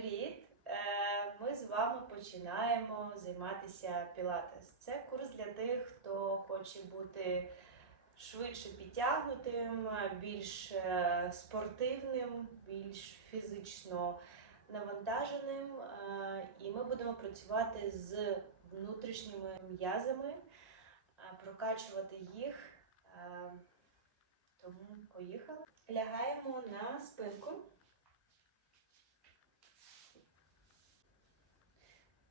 привіт! Е, Ми з вами починаємо займатися пілатес. Це курс для тих, хто хоче бути швидше підтягнутим, більш е, спортивним, більш фізично навантаженим. Е, І ми будемо працювати з внутрішніми м'язами, прокачувати їх. Тому поїхали. Лягаємо на спинку.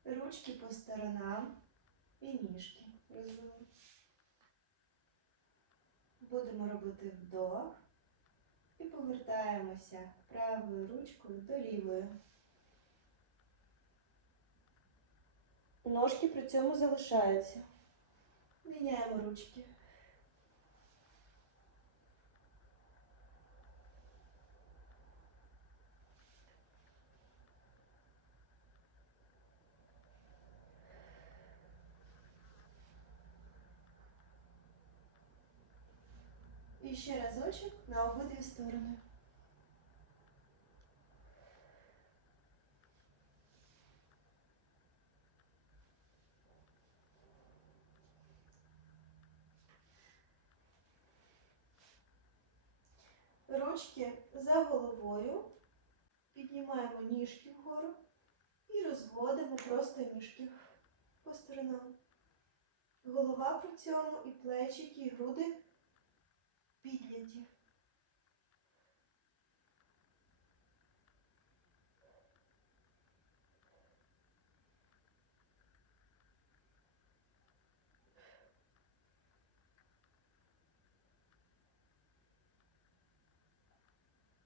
Ручки по сторонам і ніжки розвели. Будемо робити вдох і повертаємося правою ручкою до лівої. Ножки при цьому залишаються. Міняємо ручки. І ще разочок на обидві сторони. Ручки за головою. Піднімаємо ніжки вгору і розводимо просто ніжки по сторонам. Голова при цьому і плечики, і груди підняті.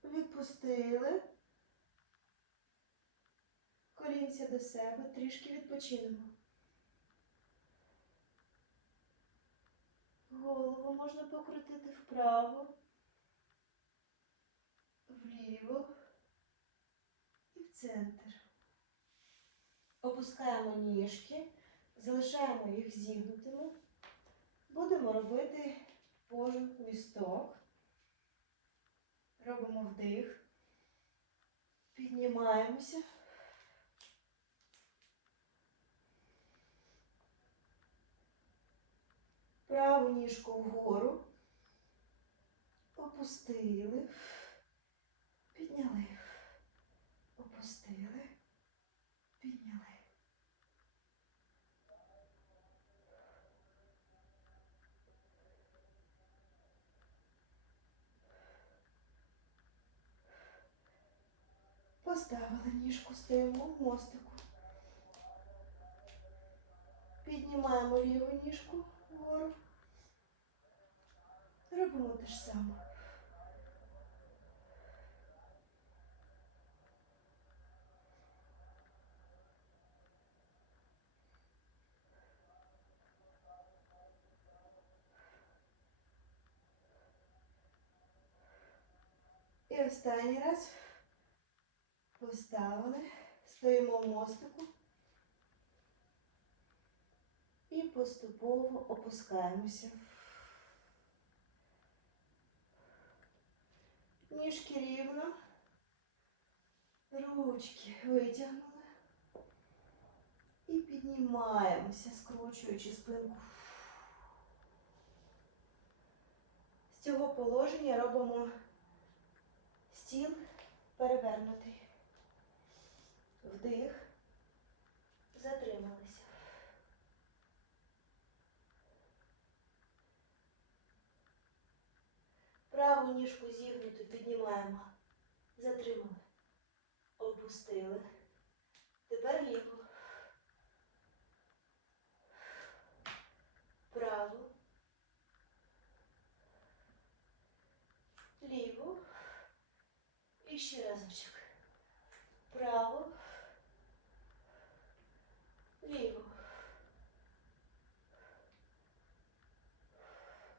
Відпустили. Колінця до себе, трішки відпочинемо. Голову можна покрутити вправо, вліво і в центр. Опускаємо ніжки, залишаємо їх зігнутими. Будемо робити пожив місток. Робимо вдих, піднімаємося. Праву ніжку вгору. Опустили. Підняли. Опустили. Підняли. Поставили ніжку, стоїмо в мостику. Піднімаємо ліву ніжку вгору. Ж саме. І останній раз поставили, стоїмо в мостику і поступово опускаємося. Ніжки рівно, ручки витягнули і піднімаємося, скручуючи спинку. З цього положення робимо стіл перевернутий. Вдих, затрималися. Праву ніжку зігнуту піднімаємо. Затримали. Опустили. Тепер ліву. Праву. Ліву. І ще разочок. Праву. Ліву.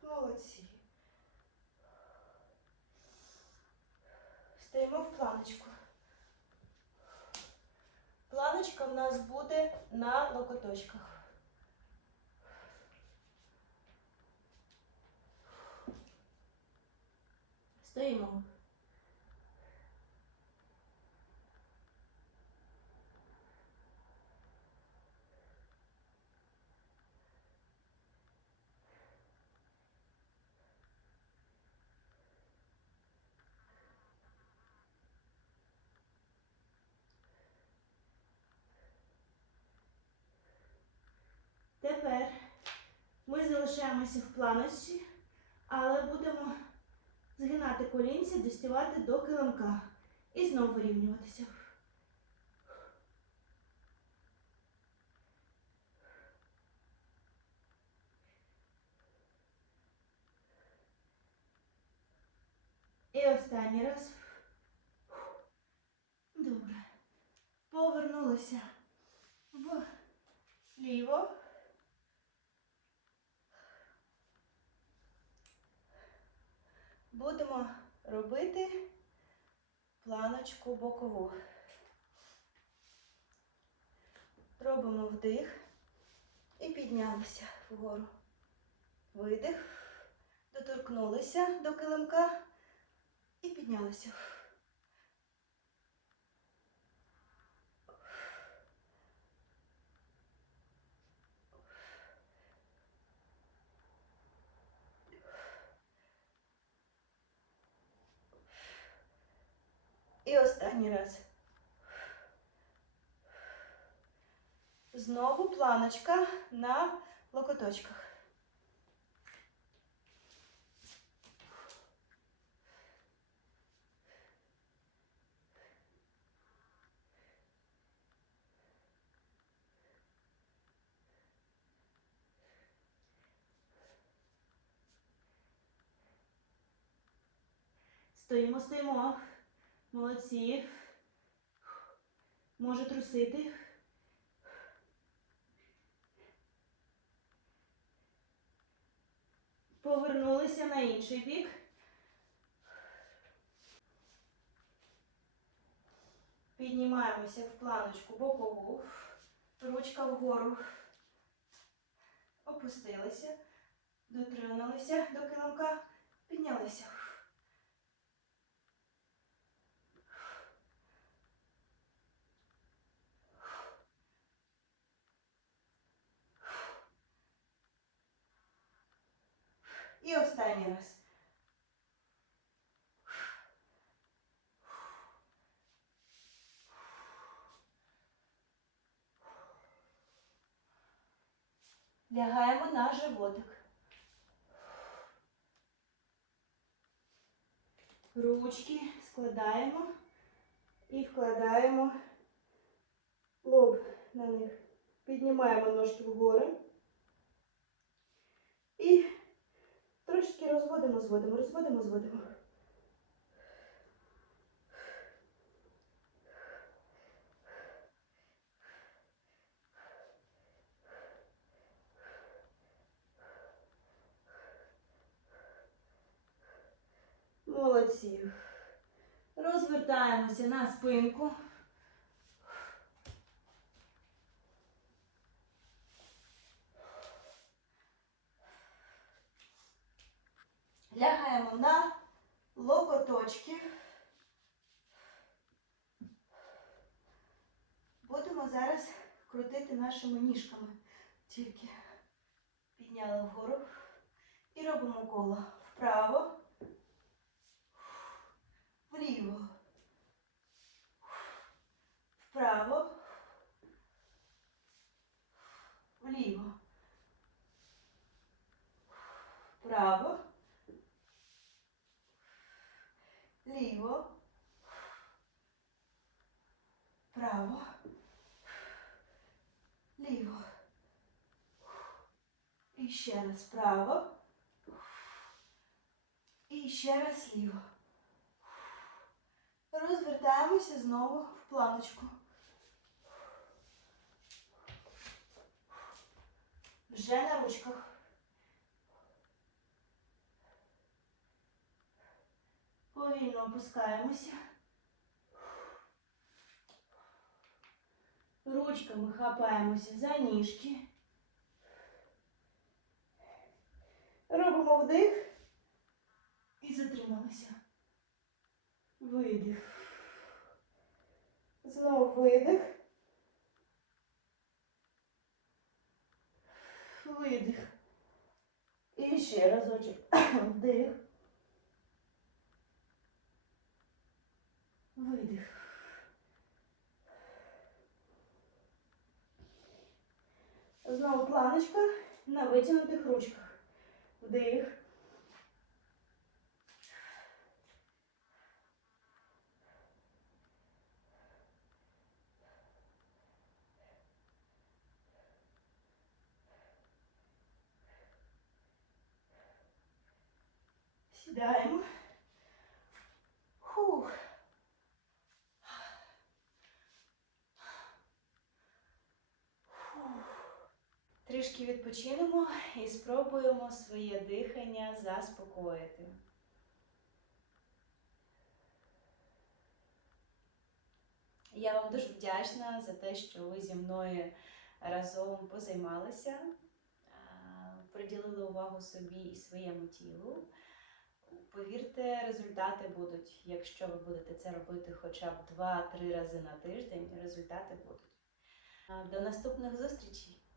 Молодці. Стоїмо в планочку. Планочка в нас буде на локоточках. Стоїмо. Тепер ми залишаємося в планочці, але будемо згинати колінці, дістівати до килимка. І знову вирівнюватися. І останній раз. Добре. Повернулися вліво. Будемо робити планочку бокову. Робимо вдих і піднялися вгору. Видих, доторкнулися до килимка і піднялися. І останній раз. Знову планочка на локоточках. Стоїмо, стоїмо. Молодці. Може трусити. Повернулися на інший бік. Піднімаємося в планочку бокову. Ручка вгору. Опустилися. Дотронулися до килимка. Піднялися. І останній раз. Лягаємо на животик. Ручки складаємо і вкладаємо лоб на них. Піднімаємо ножки вгору. І Трошки розводимо, зводимо, розводимо, зводимо. Молодці. Розвертаємося на спинку. Лягаємо на локоточки. Будемо зараз крутити нашими ніжками. Тільки підняли вгору і робимо коло вправо, вліво, вправо, вліво, вправо. Ліво, право, ліво. І ще раз право. І ще раз ліво. Розвертаємося знову в планочку. Вже на ручках. Повільно опускаємося. Ручками хапаємося за ніжки. Робимо вдих і затрималися. Видих. Знову видих. Видих. І ще разочок. Вдих. Видих. Знову планочка на витягнутих ручках. Вдих. Сідаємо. Трішки відпочинемо і спробуємо своє дихання заспокоїти. Я вам дуже вдячна за те, що ви зі мною разом позаймалися, приділили увагу собі і своєму тілу. Повірте, результати будуть, якщо ви будете це робити хоча б 2-3 рази на тиждень, результати будуть. До наступних зустрічей!